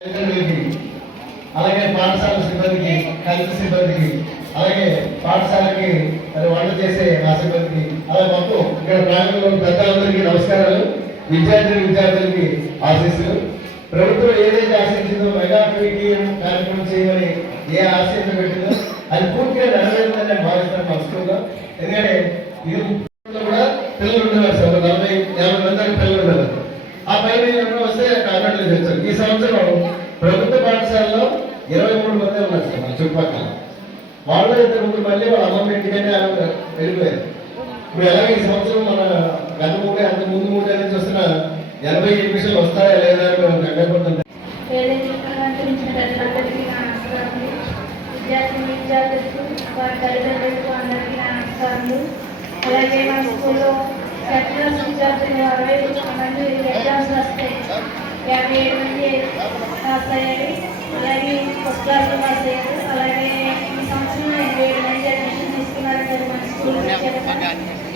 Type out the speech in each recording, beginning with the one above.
అలాగే పాఠశాల సిబ్బందికి, హెల్త్ సిబ్బందికి, అలాగే పాఠశాలకి వంట చేసే ఆ సిబ్బందికి, అలాగే మొత్తం ఇక్కడ ప్రాంగణంలో పెద్దలందరికీ నమస్కారాలు. విద్యార్థులకి ఆశీస్సులు. ప్రభుత్వం ఏదైతే ఆశించిందో మెగా పీటీఎం కార్యక్రమం చేయమని ఏ ఆశయం పెట్టిందో అది పూర్తిగా నెరవేరుతుందని నేను భావిస్తాను మనస్ఫూర్తిగా. ఎందుకంటే ఇది కూడా పిల్లలు ఉండేవారు సార్, 40-50 మంది పిల్లలు ఉండేవారు. ఆ పైన ఎవరైనా వస్తే కాంట్రాక్ట్లు చేస్తారు. ఈ సంవత్సరం ప్రభుత్వ పాఠశాలలో 23 మంది ఉన్నారు సార్ మన చుట్టుపక్కల. వాళ్ళు ఇంతకుముందు మళ్ళీ వాళ్ళ అమ్మమ్మ ఇంటికనే వెళ్ళిపోయారు. ఇప్పుడు ఎలాగే ఈ సంవత్సరం మన గత మూడే అంత ముందు 3 నుంచి వస్తున్న 80 అడ్మిషన్లు వస్తాయా లేదా అని మేము కంగారుపడుతున్నాం. విద్యార్థులకు వారి తల్లిదండ్రులకు అందరికీ నమస్కారాలు. అలాగే మా స్కూల్లో సెకండ్ క్లాస్ విద్యార్థులు 60 మంది ఎగ్జామ్స్ వస్తాయి. 57 మంది పాస్ అయ్యారు. అలాగే ఫస్ట్ క్లాస్లో పాస్ అయ్యారు. అలాగే ఈ సంవత్సరం 87 మంది అడ్మిషన్ తీసుకున్నారు కదా మన స్కూల్లో.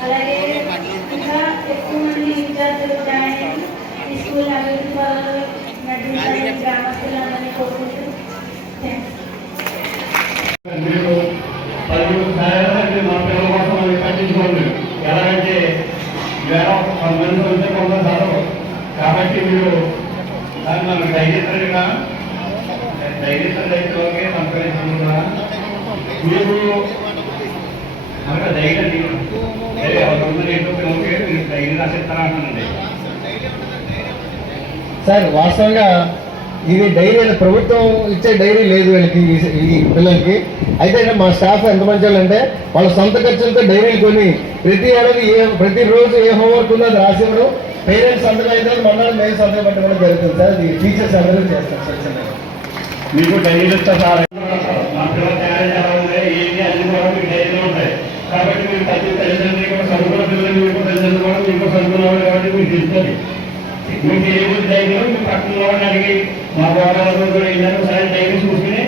అలాగే ఇంకా ఎక్కువ మంది విద్యార్థులు జాయిన్ అయ్యి ఈ స్కూల్ అభివృద్ధి వాళ్ళు నడిపించాలని గ్రామస్తులందరినీ కోరుకుంటూ మీరు 13 సాయాలని మా పిల్లల కోసం అది పట్టించుకోండి. ఎలాగంటే కొంతమంది ఉంటే కొంత చదవరు కాబట్టి మీరు దాన్ని మనకు ధైర్యంగా రైతులకే సంప్రదించుకుంటున్నా. మీరు మనకు ధైర్యం ధైర్యం రాసిస్తానండి సార్. వాస్తవంగా ఇది డైరీ ప్రభుత్వం ఇచ్చే డైరీ లేదు వీళ్ళకి, ఈ పిల్లలకి. అయితే మా స్టాఫ్ ఎంత మంచి వాళ్ళు అంటే వాళ్ళ సొంత ఖర్చులతో డైరీలు కొని ప్రతి ఏడాది ప్రతిరోజు ఏ హోంవర్క్ ఉందో అది రాసివ్వడం, పేరెంట్స్ సంతకం అయితే మన్నాడు మేము సంతకం పెట్టడం జరుగుతుంది సార్. ఇది టీచర్స్ అందరూ చేస్తారు సార్. మీకు డైరీలు ఇస్తా సార్. మా పిల్లలు ఛాలెంజ్ ఎలా ఉంటాయి ఏంటి అన్ని కూడా మీకు డైరీలో ఉంటాయి కాబట్టి మీరు ప్రతి తల్లిదండ్రులు కూడా చదువుకున్న పిల్లలు మీకు తల్లిదండ్రులు కూడా మీకు చదువుకున్నారు కాబట్టి మీకు తెలుస్తుంది. మీకు ఏ ఊరి డైరీలో మీ పక్కన అడిగి మా వారాలలో కూడా ఇళ్ళకు సరే డైరీ చూసుకుని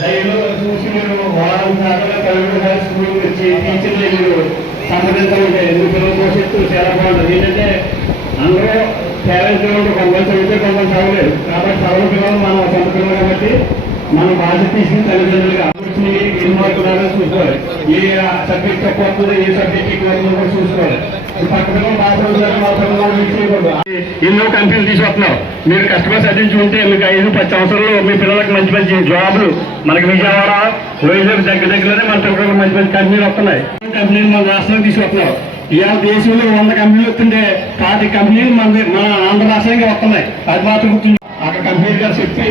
డైరీలో చూసి మీరు వారం సార్లు కలుగుడు సార్ స్కూల్కి వచ్చి టీచర్లు మీరు సంప్రదించాలంటే ఎందుకు పిల్లలు పోషిస్తూ చాలా బాగుంటుంది. ఏంటంటే అందరూ పేరెంట్స్ కొంతమంది చదివితే కొంతమంది చదవలేదు కాబట్టి చదవని పిల్లలు మనం సొంత పిల్లలు కాబట్టి మనం బాధ్యత తీసుకుని తల్లిదండ్రులుగా ఎన్ని మార్కులు చూసుకోవాలి. ఏ సబ్జెక్ట్ తక్కువ వస్తుందో ఏ సబ్జెక్ట్ ఎక్కువ వస్తుందో కూడా చూసుకోవాలి. ఎన్నో కంపెనీలు తీసుకొస్తున్నారు. మీరు కష్టపడి చదివించుకుంటే మీకు 5-10 సంవత్సరాలు మీ పిల్లలకు మంచి మంచి జాబులు మనకి విజయవాడ వైజాగ్ దగ్గరలోనే మన పిల్లలకు మంచి మంచి కంపెనీలు వస్తున్నాయి. కంపెనీలు మన రాష్ట్రానికి తీసుకొస్తున్నారు. ఇవాళ దేశంలో 100 కంపెనీలు వస్తుంటే 10 కంపెనీలు మన ఆంధ్ర రాష్ట్రానికి వస్తున్నాయి. అది మాత్రం గుర్తుంది. అక్కడ కంపెనీ గారు చెప్పి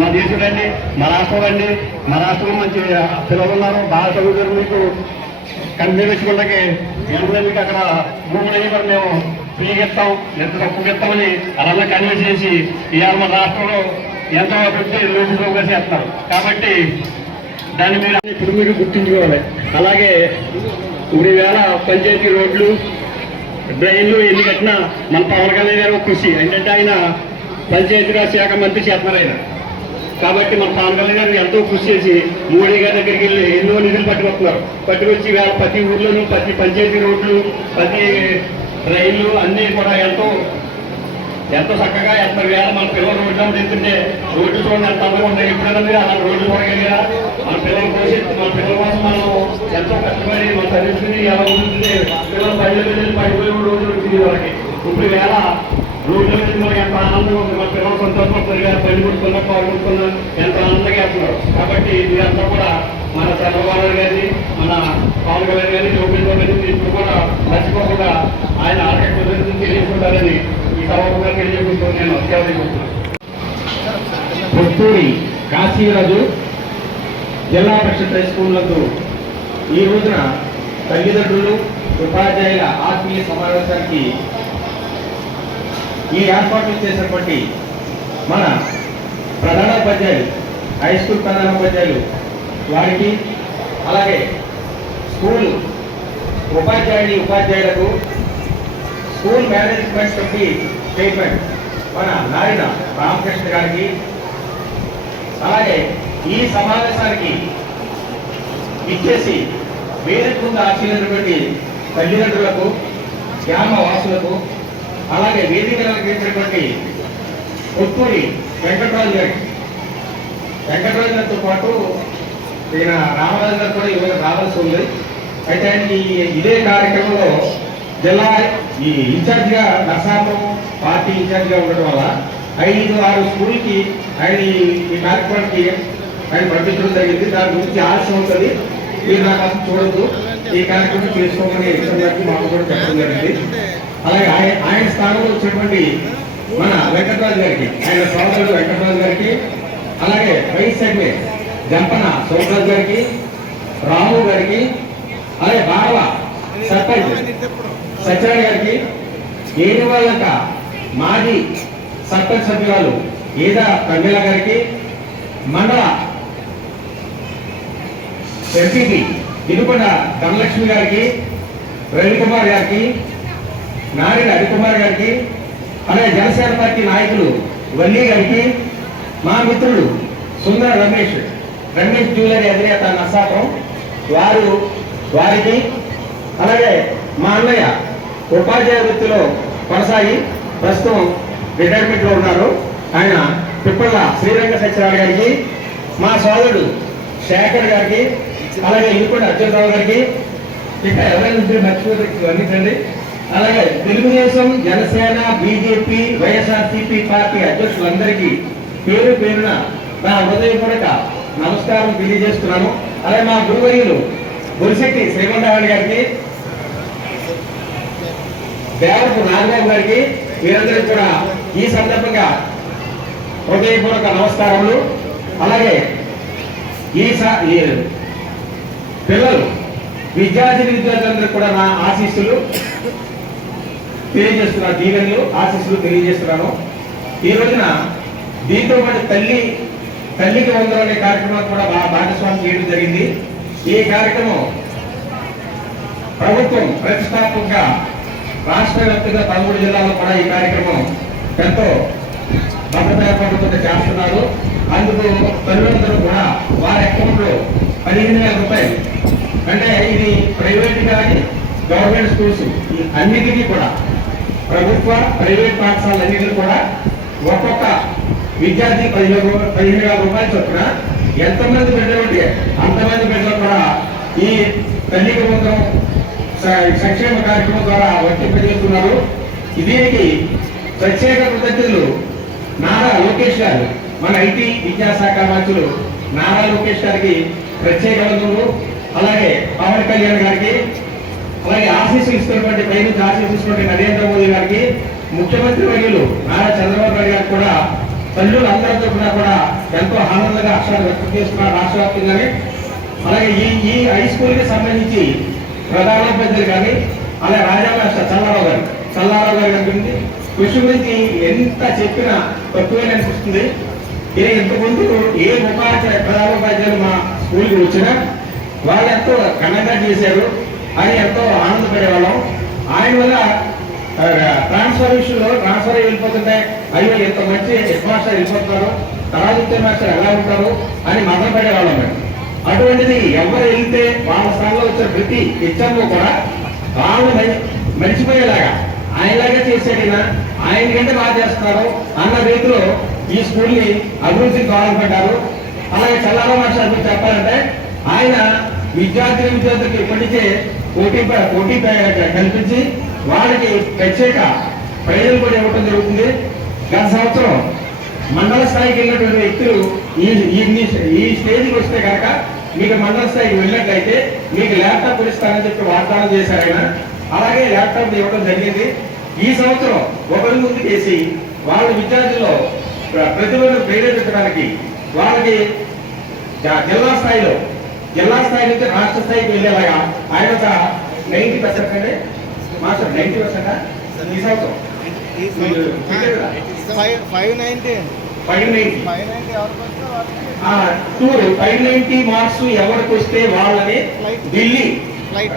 మా దేశం రండి, మా రాష్ట్రం రండి, మా రాష్ట్రంలో మంచి పిల్లలు ఉన్నారు బాగా చదువుతారు, మీకు కంపెనీ పెట్టుకుంటే వెంటనే మీకు అక్కడ భూములు అయ్యి కూడా మేము ఫ్రీగా ఇస్తాం, ఎంత తక్కువ ఇస్తామని అలా కన్విన్స్ చేసి ఇవాళ మన రాష్ట్రంలో ఎంతో అభివృద్ధి లోటుగా చేస్తున్నారు. కాబట్టి దాన్ని మీరు ఇప్పుడు మీరు గుర్తుంచుకోవాలి. అలాగే ఇప్పుడు వేళ పంచాయతీ రోడ్లు డ్రైన్లు ఎన్ని కట్టినా మన పవన్ కళ్యాణ్ గారు కృషి ఏంటంటే ఆయన పంచాయతీరాజ్ శాఖ మంత్రి చేస్తున్నారు ఆయన. కాబట్టి మన పవన్ కళ్యాణ్ గారు ఎంతో కృషి చేసి మోడీ గారి దగ్గరికి వెళ్ళి ఎన్నో నిధులు పట్టుకొస్తున్నారు. పట్టుకొచ్చి వేళ ప్రతి ఊర్లోనూ ప్రతి పంచాయతీ రోడ్లు ప్రతి రైళ్లు అన్నీ కూడా ఎంతో చక్కగా ఎంత వేళ మన పిల్లలు రోడ్లు తింటుంటే రోడ్లు చూడండి ఎంత అందంగా ఉంటాయి. ఎప్పుడైనా మీరు అలా రోడ్లు చూడగలిగారా? మన పిల్లల కోసం మనం ఎంతో కష్టపడి మన చదివించుకుని ఎలా ఉంటుంది. పిల్లలు బయలుదేరి పడిపోయి రోజులు వచ్చింది వాళ్ళకి. ఇప్పుడు వేళ రోడ్ల మీద మనకి ఎంత ఆనందంగా ఉంది. మన పిల్లలు సంతోషపడుతున్నారు, పని కొట్టుకున్నా పాలు కొట్టుకున్నా ఎంత ఆనందంగా వేస్తున్నారు. కాబట్టి మీరంతా కూడా మన చంద్రబాబు గారిని మన పవన్ కళ్యాణ్ గారిని చూపించుకోవాలని ఇప్పుడు కూడా మర్చిపోకుండా ఆయన ఆర్థిక కుదిరిని తెలియజేసుకుంటారని ఈ సభగా తెలియజేసుకుంటూ నేను అత్యవసరం. పొత్తూరి కాశీరాజు జిల్లా పరిషత్ హై స్కూళ్లకు ఈ రోజున తల్లిదండ్రులు ఉపాధ్యాయుల ఆత్మీయ సమావేశానికి ఈ ఏర్పాట్లు చేసినటువంటి మన ప్రధానోపాధ్యాయులు హై స్కూల్ ప్రధానోపాధ్యాయులు వారికి అలాగే స్కూల్ ఉపాధ్యాయులకు స్కూల్ మేనేజ్మెంట్ కమిటీ చైర్మన్ మన నారిన రామకృష్ణ గారికి అలాగే ఈ సమావేశానికి ఇచ్చేసి వేదిక ముందు ఆశీర్వదించినటువంటి తల్లిదండ్రులకు గ్రామ వాసులకు అలాగే వేదికలకు పొత్తూరి వెంకటరాజు గారికి, వెంకటరాజు గారితో పాటు ఈయన రామరాజు గారు కూడా ఇవాళ రావాల్సి ఉంది. అయితే ఆయనకి ఇదే కార్యక్రమంలో జిల్లా ఈ ఇన్ఛార్జిగా నరసాపురం పార్టీ ఇన్ఛార్జిగా ఉండడం వల్ల 5-6 స్కూల్కి ఆయన ఈ కార్యక్రమానికి ఆయన పంపించడం జరిగింది. దాని గురించి ఆలస్యం అవుతుంది, మీరు నాకు అసలు చూడద్దు, ఈ కార్యక్రమం చేసుకోమని ఎగ్జామ్కి మాకు కూడా చెప్పడం జరిగింది. అలాగే ఆయన స్థానంలో వచ్చినటువంటి మన వెంకటరాజు గారికి, ఆయన సోదరుడు వెంకటరాజు గారికి, అలాగే వైస్ సెక్రటరీ జంపన సోమరాజు గారికి, రాము గారికి, అలాగే బావ సర్పంచ్ సత్యనారాయణ గారికి, ఏడువాళ్ళక మాజీ సర్పంచ్ సభ్యురాలు ఏదా ప్రమీల గారికి, మండల ఎంపీపీ ఇనుకొండ ధనలక్ష్మి గారికి, రవికుమార్ గారికి, నారాయణ హరికుమార్ గారికి, అలాగే జనసేన పార్టీ నాయకులు వల్లి గారికి, మా మిత్రుడు సుందర రమేష్ జ్యువెలరీ అధినేత నరసాపురం వారికి, అలాగే మా అన్నయ్య ఉపాధ్యాయ వృత్తిలో కొనసాగి ప్రస్తుతం రిటైర్మెంట్ లో ఉన్నారు ఆయన పిప్పళ్ళ శ్రీరంగ సత్యనారాయణ గారికి, మా సోదరుడు శేఖర్ గారికి, అలాగే ఇనుకొండ అర్జునరావు గారికి, ఇంకా ఎవరైనా మర్చిపోతే ఇవన్నీ, అలాగే తెలుగుదేశం, జనసేన, బీజేపీ, వైఎస్ఆర్సీపీ పార్టీ అధ్యక్షులందరికీ పేరు పేరున నా హృదయపూర్వక నమస్కారం తెలియజేస్తున్నాను. అలాగే మా గురువర్యులు గురిశెట్టి శ్రీమండవాణి గారికి, దేవరపు నాగబాబు గారికి, వీరందరికీ కూడా ఈ సందర్భంగా హృదయపూర్వక నమస్కారములు. అలాగే ఈ పిల్లలు విద్యార్థులందరికీ కూడా నా ఆశీస్సులు తెలియజేస్తున్నాను, దీవెనలు ఆశీస్సులు తెలియజేస్తున్నాను. ఈ రోజున దీంతో పాటు తల్లికి వందనం అనే కార్యక్రమం కూడా భాగస్వామ్యం చేయడం జరిగింది. ఈ కార్యక్రమం ప్రభుత్వం ప్రతిష్టాత్మకంగా రాష్ట్ర వ్యాప్తంగా 13 జిల్లాల్లో కూడా ఈ కార్యక్రమం ఎంతో భద్రతా చేస్తున్నారు. అందుకు తల్లిదండ్రులు కూడా వారి అకౌంట్లో 15,000 రూపాయలు, అంటే ఇది ప్రైవేట్ కానీ గవర్నమెంట్ స్కూల్స్ అన్నిటికీ కూడా, ప్రభుత్వ ప్రైవేట్ పాఠశాలన్నింటినీ కూడా ఒక్కొక్క విద్యార్థి 15,000 రూపాయలు చొప్పున ఎంతమంది బిడ్డలు ఉంటే అంతమంది బిడ్డలు కూడా ఈ తల్లికి వందనం సంక్షేమ కార్యక్రమం ద్వారా వర్తింపజేస్తున్నారు. దీనికి ప్రత్యేక కృతజ్ఞతలు నారా లోకేష్ గారు, మన ఐటీ విద్యాశాఖ మంత్రులు నారా లోకేష్ గారికి ప్రత్యేక వందనలు, అలాగే పవన్ కళ్యాణ్ గారికి, అలాగే ఆశీస్సులు ఇస్తున్నటువంటి పైనుంచి ఆశీస్సులు ఇస్తున్నటువంటి నరేంద్ర మోదీ గారికి, ముఖ్యమంత్రి వర్యులు నారా చంద్రబాబు నాయుడు గారికి కూడా తల్లులు అందరితో కూడా ఎంతో ఆనందంగా అక్షరాలు వ్యక్తం చేస్తున్నారు రాష్ట్ర వ్యాప్తంగానే. అలాగే ఈ హై స్కూల్కి సంబంధించి ప్రధానోపాధ్యాయులు కానీ, అలాగే రాజామాస్టర్ చల్లారావు గారి గురించి కృషి గురించి ఎంత చెప్పినా తక్కువే అనిపిస్తుంది. ఇంతకుముందు ఏ ప్రధానోపాధ్యాయులు మా స్కూల్కి వచ్చినా వాళ్ళు ఎంతో ఘనంగా చేశారు అని ఎంతో ఆనందపడేవాళ్ళం. ఆయన వల్ల ట్రాన్స్ఫర్ విషయంలో ట్రాన్స్ఫర్ వెళ్ళిపోతుంటే అయ్యో ఎంత మంచి హెడ్ మాస్టర్ వెళ్ళిపోతున్నారు, తర్వాత మాస్టర్ ఎలా ఉంటారు అని మదన పడేవాళ్ళం మేము. అటువంటిది ఎవరు వెళ్తే వాళ్ళ స్థానంలో వచ్చిన ప్రతి హెచ్ఎంఓ కూడా వాళ్ళు మర్చిపోయేలాగా ఆయనలాగా చేసేటైనా ఆయన కంటే బాగా చేస్తున్నారు అన్న రీతిలో ఈ స్కూల్ని అభివృద్ధికి దోహదపడ్డారు. అలాగే చల్లారా మాస్టర్ గురించి చెప్పాలంటే ఆయన విద్యార్థులకు ఇప్పటి నుంచే పోటీ కల్పించి వాళ్ళకి ప్రత్యేక ప్రైజులు కూడా ఇవ్వడం జరుగుతుంది. గత సంవత్సరం మండల స్థాయికి వెళ్ళినటువంటి వ్యక్తులు ఈ స్టేజ్కి వస్తే కనుక మీకు మండల స్థాయికి వెళ్ళినట్లయితే మీకు ల్యాప్టాప్ ఇస్తానని చెప్పి వాగ్దానం చేశారు ఆయన. అలాగే ల్యాప్టాప్ ఇవ్వడం జరిగింది. ఈ సంవత్సరం ఒకరి ముందు చేసి వాళ్ళ విద్యార్థుల్లో ప్రతిభను ప్రేరేపించడానికి వాళ్ళకి జిల్లా స్థాయి నుంచి రాష్ట్ర స్థాయికి వెళ్ళేలాగా ఆయన ఒక 90% అంటే మాస్టర్ 90% ఈ సంవత్సరం 590 మార్క్స్ ఎవరికి వస్తే వాళ్ళని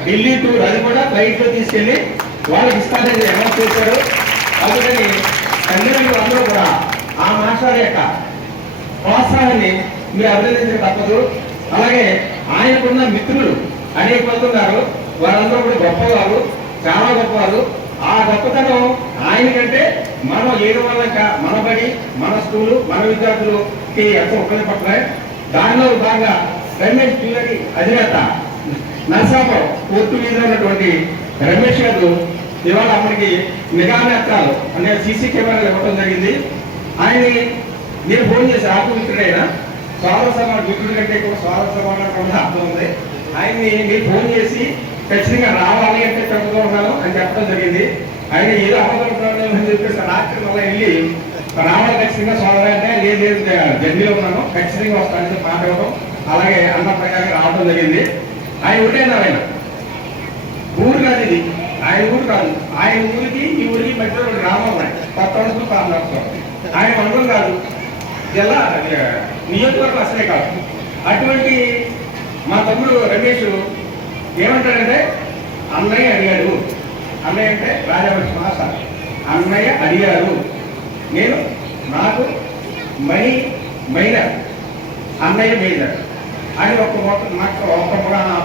ఢిల్లీ టూర్, అది కూడా ఫ్లైట్ లో తీసుకెళ్లి వాళ్ళకి ఇస్తారని అనౌన్స్ చేశారు. అందుకని తల్లిదండ్రులు అందరూ కూడా ఆ మాస్టర్ యొక్క ప్రోత్సాహాన్ని మీరు అభినందించక తప్పదు. అలాగే ఆయనకున్న మిత్రులు అనేక మంది ఉన్నారు, వారందరూ కూడా గొప్పవారు, చాలా గొప్పవారు. ఆ గొప్పతనం ఆయన కంటే మనం చేయడం వల్ల ఇంకా మన బడి, మన స్కూలు, మన విద్యార్థులకి ఎంతో ఉపయోగపడుతున్నాయి. దానిలో బాగా రమేష్ జ్యువెలరీ అధినేత నరసాపురం కోర్టు మీద ఉన్నటువంటి రమేష్ గారు ఇవాళ మనకి నిఘా నేత్రాలు అనే సీసీ కెమెరాలు ఇవ్వడం జరిగింది. ఆయన్ని నేను ఫోన్ చేసి ఆత్మమిత్రుడైనా స్వాగత సమానం మిత్రుడి కంటే కూడా స్వాగత సమానం అర్థం ఉంది. ఆయన్ని మీరు ఫోన్ చేసి ఖచ్చితంగా రావాలి అంటే చెప్తూ ఉన్నాను అని చెప్పడం జరిగింది. ఆయన ఏదో అబద్ధం అని చెప్పేసి రాత్రి మళ్ళీ వెళ్ళి రావాలి ఖచ్చితంగా సోదరు అంటే లేదు జర్నీలో ఉన్నాను ఖచ్చితంగా వస్తానని మాట ఇవ్వడం, అలాగే అన్న ప్రకారం రావడం జరిగింది. ఆయన ఊరేనా ఆయన ఊరు కాదు, ఇది ఆయన ఊరు కాదు. ఆయన ఊరికి ఈ ఊరికి మధ్యలో గ్రామం ఉన్నాయి, కొత్త వరకు ప్రారంభం. ఆయన మండలం కాదు, జిల్లా నియోజకవర్గం అసలే కాదు. అటువంటి మా తమ్ముడు రమేష్ ఏమంటాడంటే అన్నయ్య అడిగాడు. అన్నయ్య అంటే రాజవంశ మాస్టర్. అన్నయ్య అడిగారు, నేను నాకు మణి మైనర్, అన్నయ్య మేజర్ అని ఒక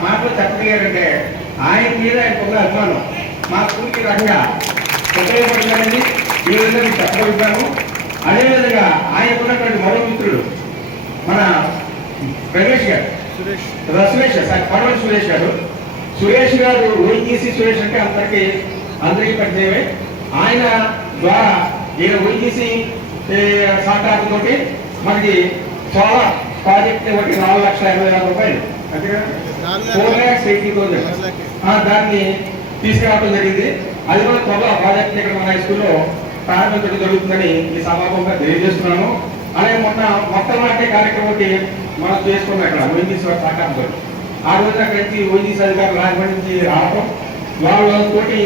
మాటలు చెప్పగలిగారంటే ఆయన మీద ఆయనకున్న అభిమానం మా స్కూల్కి రకంగా ఉపయోగపడుతుందని ఈ విధంగా మీకు చెప్పగలుగుతాను. అదేవిధంగా ఆయనకున్నటువంటి మరో మిత్రుడు మన రమేష్ గారు, సురేష్ గారు. సురేష్ గారు ఓఎన్జీసీ సురేష్ అంటే అందరికీ పరిచయమే. ఆయన ద్వారా ఈయన ఓఎన్జీసీ సహకారంతో మనకి సోలార్ ప్రాజెక్ట్ ఒకటి 4,80,000 రూపాయలు, అంతేగా 4,80,000 దాన్ని తీసుకురావడం జరిగింది. అది కూడా త్వరలో ప్రాజెక్ట్ ఇక్కడ మన హై స్కూల్లో ప్రారంభించడం జరుగుతుందని ఈ సమాపంగా తెలియజేస్తున్నాను. అలాగే మొట్టమొదటి కార్యక్రమం ఒకటి మనం చేసుకున్నాం ఇక్కడ ఓఎన్జీసీ సహకారంతో. ఆ రోజున అక్కడి నుంచి ఓఎన్జీసీ అధికారులు రాజమండ్రి నుంచి రావడం, వాళ్ళతోటి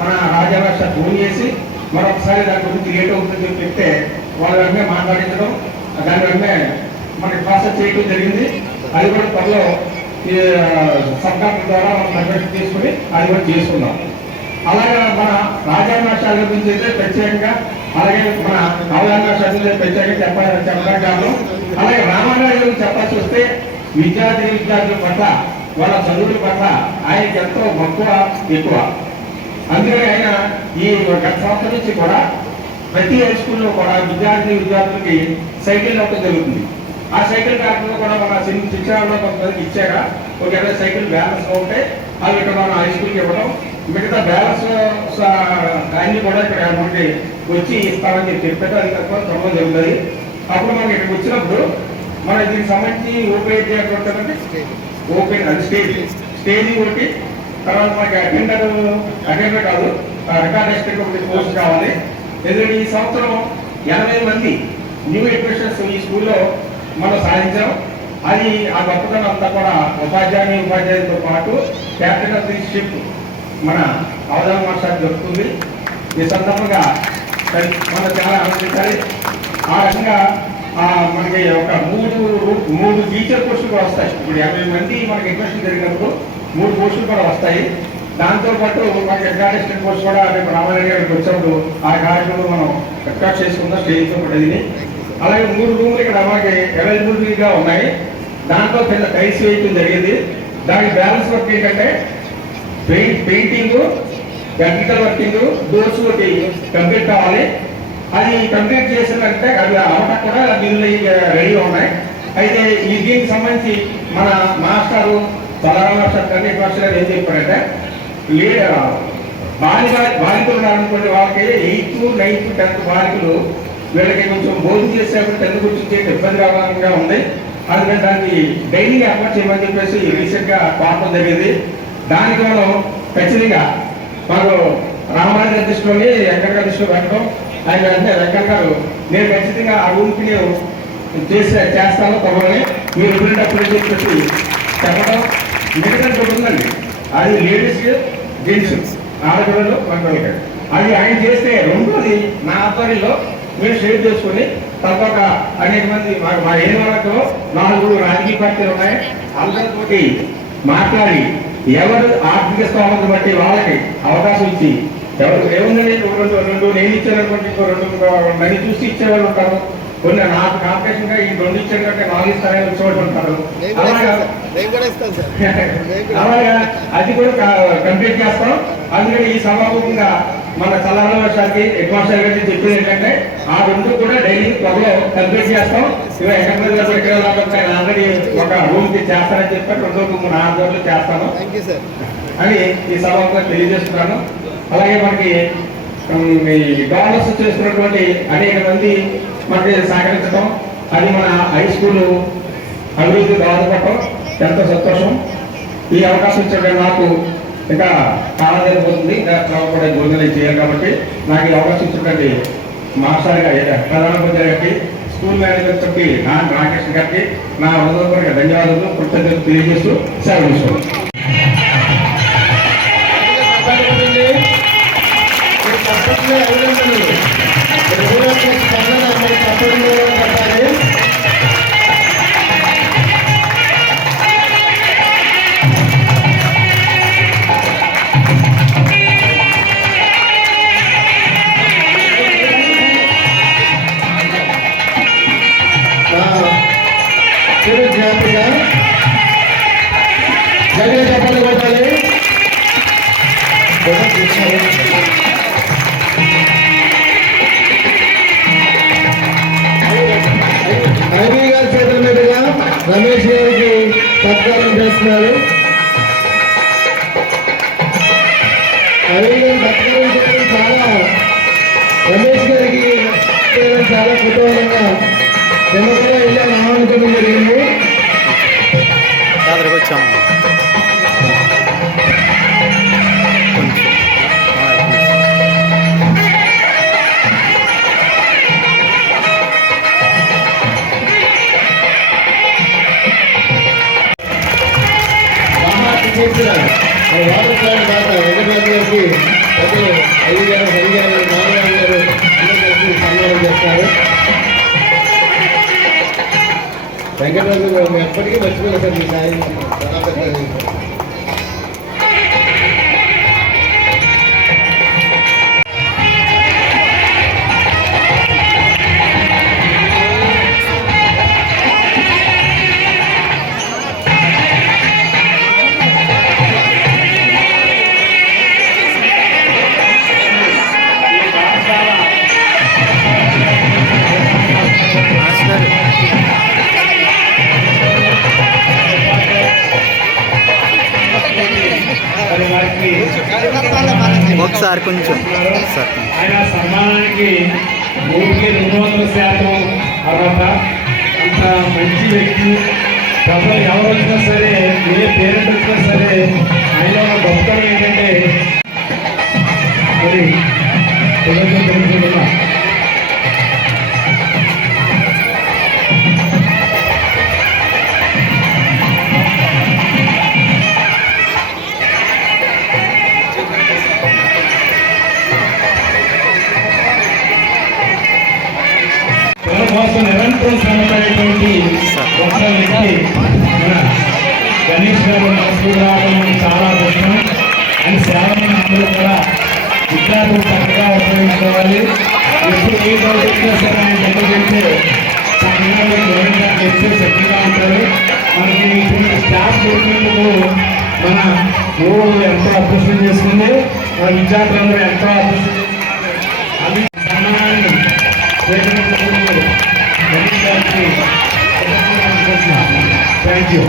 మన రాజారాష్ట్ర ఫోన్ చేసి మరొకసారి దాని గురించి లేట్ అవుతుందని చెప్పి చెప్తే వాళ్ళ వెంటనే మాట్లాడించడం, దాని వెంటనే మనకి ప్రాసెస్ చేయడం జరిగింది. అది కూడా త్వరలో సబ్ కలెక్టర్ ద్వారా మనం పర్మిషన్ తీసుకుని అది కూడా చేసుకున్నాం. అలాగే మన రాజారాష్ట్ర గురించి అయితే ప్రత్యేకంగా, అలాగే మన అవగాహన ప్రత్యేకంగా చెప్పడం కాదు. అలాగే రామారావు గురించి చెప్పాల్సి వస్తే విద్యార్థుల పట్ల, వాళ్ళ చదువుల పట్ల ఆయనకి ఎంతో మక్కువ ఎక్కువ. అందుకని ఆయన ఈ గత సంవత్సరం నుంచి కూడా ప్రతి హై స్కూల్లో కూడా విద్యార్థులకి సైకిల్ ఇవ్వడం జరుగుతుంది. ఆ సైకిల్ కార్యక్రమం కూడా మన శిక్షణలో కొంతమందికి ఇచ్చాక ఒక 20 సైకిల్ బ్యాలెన్స్ ఉంటే అవి ఇక్కడ మన హై స్కూల్కి ఇవ్వడం, మిగతా బ్యాలెన్స్ అన్ని కూడా ఇక్కడ మనకి వచ్చి ఇస్తామని చెప్పేట అది తక్కువ త్వరలో జరుగుతుంది. అప్పుడు మనకి ఇక్కడికి వచ్చినప్పుడు మన దీనికి సంబంధించి ఓపెన్ చేయాలంటే ఓపెన్ అది స్టేజ్ ఒకటి, తర్వాత మనకి అటెండర్ కాదు రికార్డ్ ఎక్స్పెక్ట్ ఒకటి కోర్సు కావాలి. ఎందుకంటే ఈ సంవత్సరం 80 మంది న్యూ అడ్మిషన్స్ ఈ స్కూల్లో మనం సాధించాం. అది ఆ గొప్పతనం అంతా కూడా ఉపాధ్యాయులతో పాటు క్యాప్టెన్ ఆఫ్ ది షిప్ మన అవధాన మాస్టర్ జరుగుతుంది. ఈ సందర్భంగా మనం చాలా ఆలోచించాలి. ఆ రకంగా మనకి ఒక మూడు టీచర్ పోస్టులు కూడా వస్తాయి. ఇప్పుడు 80 మంది మనకి అడ్మిషన్ జరిగినప్పుడు 3 పోస్టులు కూడా వస్తాయి. దాంతోపాటు మనకి రికార్డ్ అసిస్టెంట్ పోస్ట్ కూడా రేపు రామారావు గారికి వచ్చినప్పుడు ఆ కార్యక్రమం మనం రికార్డ్ చేసుకుందాం స్టేజ్తో పడేది. అలాగే 3 రూమ్లు ఇక్కడ మనకి అవైలబిలిటీగా ఉన్నాయి. దాంట్లో పెద్ద టైల్స్ వేయడం జరిగింది. దానికి బ్యాలెన్స్ వర్క్ ఏంటంటే పెయింటింగ్, ఎలక్ట్రికల్ వర్కింగ్, డోర్స్ ఒకటి కంప్లీట్ కావాలి. అది కంప్లీట్ చేసినంటే అవి అవటం కూడా బిల్లు రెడీగా ఉన్నాయి. అయితే ఈ దీనికి సంబంధించి మన మాస్టారు బలరామ మాస్టర్ కన్నీటి మాస్టర్ గారు ఏం చెప్పారంటే బాలికలు రానుకోండి వాళ్ళకి 8th, 9th, 10th బాలికలు వీళ్ళకి కొంచెం భోజనం చేసేప్పుడు 10th కూర్చుంటే ఇబ్బంది రావడంగా ఉంది. అందుకని దానికి డైలీ ఏర్పాటు చేయమని చెప్పేసి రీసెంట్గా పాడటం జరిగింది. దానికి మనం ఖచ్చితంగా మాకు రామారావు దృష్టిలోని వెంకట గారి దృష్టిలో పెట్టడం, ఆయన అంటే వెంకట గారు నేను ఖచ్చితంగా ఆ రూమ్కి నేను చేస్తాను తమని మీరు వెళ్ళేటప్పుడు చెప్పేసి చెప్పడం. మిగతా ఉందండి, అది లేడీస్ జెంట్స్ ఆడపిల్లలు మగపిల్లలు. అది ఆయన చేస్తే రెండోది నా ఆధ్వర్యంలో మీరు షేర్ చేసుకుని తప్పక అనేక మంది మా ఏ వాళ్ళకు 4 రాజకీయ పార్టీలు ఉన్నాయి. అందరితోటి మాట్లాడి ఎవరు ఆర్థిక స్థోమత బట్టి వాళ్ళకి అవకాశం ఇచ్చి, ఎవరు ఏముందని 2 నేను ఇచ్చేటటువంటి 2 మంది చూసి ఇచ్చేవాళ్ళు ఉంటారు. కొన్ని నాకు కాంపిటీషన్ గా ఈ 2 ఇచ్చారు కంటే 4 ఇస్తారని చూడుకుంటారు. అలాగా అది కూడా కంప్లీట్ చేస్తాం. అందుకని ఈ సభాముఖంగా మన చల్లాల వర్షానికి అడ్వాన్స్ గారికి చెప్పేది ఏంటంటే ఆ 2 కూడా డైలీ త్వరలో కంప్లీట్ చేస్తాం. ఇవి ఎక్కడ ఆల్రెడీ ఒక రూమ్ కి చేస్తారని చెప్పి 2-3 రోజులు చేస్తాను అని ఈ సభాముఖంగా తెలియజేస్తున్నాను. అలాగే మనకి డోనర్స్ చేస్తున్నటువంటి అనేక మంది మనకి సహకరించడం, అది మన హై స్కూల్ అభివృద్ధి దోహదపడటం ఎంతో సంతోషం. ఈ అవకాశం ఇచ్చే నాకు ఇంకా చాలా జరిగిపోతుంది, ఇంకా కూడా భోజనం చేయాలి కాబట్టి నాకు ఈ అవకాశం ఇచ్చినటువంటి మాస్టర్ గారి ప్రధానమంత్రి గారికి, స్కూల్ మేనేజ్మెంట్ సభ్యులు నాన్ రామకృష్ణ గారికి నా హృదయపూర్వక ధన్యవాదాలు కృతజ్ఞతలు తెలియజేస్తూ సెలవు తీసుకుంటాను. చెప్పండి కొట్టాలి. ఐబీ గారి చేతుల మీదుగా రమేష్ గారికి సత్కారం చేస్తున్నారు. ఐబీ గారి సత్కారం చేయడం చాలా రమేష్ గారికి చాలా కుతూహలంగా నిన్న కూడా వెళ్ళి ఆహ్వానించడం జరిగింది. వచ్చాము వాటర్ ప్లాంట్ దాకా వెంకటరాజు గారికి ప్రజలు 5 గారు 10 గారు 4 గారు అందరూ కలిసి సన్మానం చేస్తారు. వెంకటరాజు గారు ఎప్పటికీ మర్చిపోలేదు సార్, మీ సాయం చాలా పెద్దది. ఒకసారి కొంచెం ఆయన సన్మానానికి 200% అర్హత. అంత మంచి వ్యక్తి. ప్రజలు ఎవరు వచ్చినా సరే, ఏ పేరెంట్ వచ్చినా సరే, ఆయన గొప్పతనం ఏంటంటే మరి తెలుసుకుంటున్నా. కోసం నిరంతరం శ్రమపడేటువంటి గొప్ప వ్యక్తి మన గణేష్ గారు మనసు రావడం చాలా కష్టం. అండ్ సేవలను అందరూ కూడా విద్యార్థులు చక్కగా ఉపయోగించుకోవాలి. ఎప్పుడు ఏ డౌట్ వచ్చినా సరే ఆయన దగ్గర వెళ్తే చక్కగా గవర్నమెంట్ తెచ్చే శక్తిగా ఉంటారు. మనకి ఇప్పుడు స్టాఫ్ దొరికినందుకు మన ఊరు ఎంతో అదృష్టం చేస్తుంది, మన విద్యార్థులందరూ ఎంతో అదృష్టం చేస్తున్నారు. అది సన్మానాన్ని థ్యాంక్ యూ.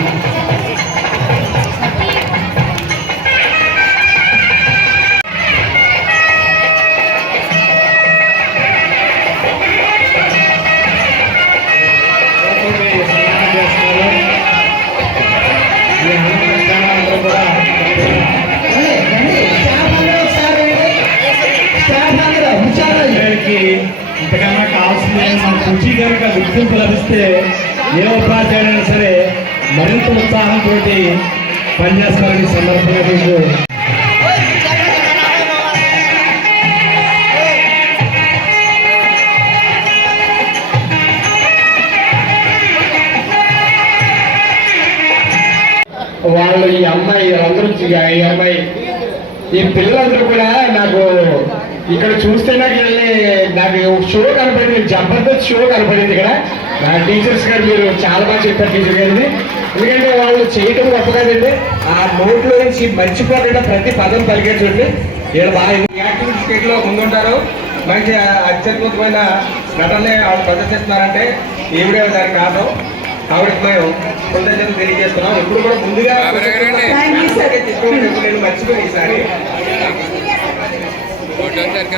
ఇంతకన్నా కావాల్సింది మన రుచి కనుక గుర్తింపు లభిస్తే ఏ ఉపాధ్యాయుడైనా సరే మరింత ఉత్సాహంతో పనిచేస్తారని సందర్భంగా మీకు వాళ్ళు ఈ అమ్మాయి అందరూ ఈ అమ్మాయి ఈ పిల్లలందరూ కూడా నాకు ఇక్కడ చూస్తే నాకు షో కనపడింది, జబర్దస్త్ షో కనపడింది ఇక్కడ. నా టీచర్స్ గారు మీరు చాలా బాగా చెప్పారు టీచర్ గారిని. ఎందుకంటే వాళ్ళు చేయటం గొప్ప కాదండి, ఆ నోట్లో నుంచి మర్చిపోకుండా ప్రతి పదం పలికారు చూడండి. వీళ్ళు బాగా యాక్టివిటీ స్టేట్ లో ముందుంటారు. మంచి అత్యద్భుతమైన నటనే వాళ్ళు ప్రదర్శిస్తున్నారంటే ఈవిడే దానికి కారణం. ఆవిడకి మేము కృతజ్ఞతలు తెలియజేస్తున్నాం. ఎప్పుడు కూడా ముందుగా నేను మర్చిపోయి ఈసారి फोटो करके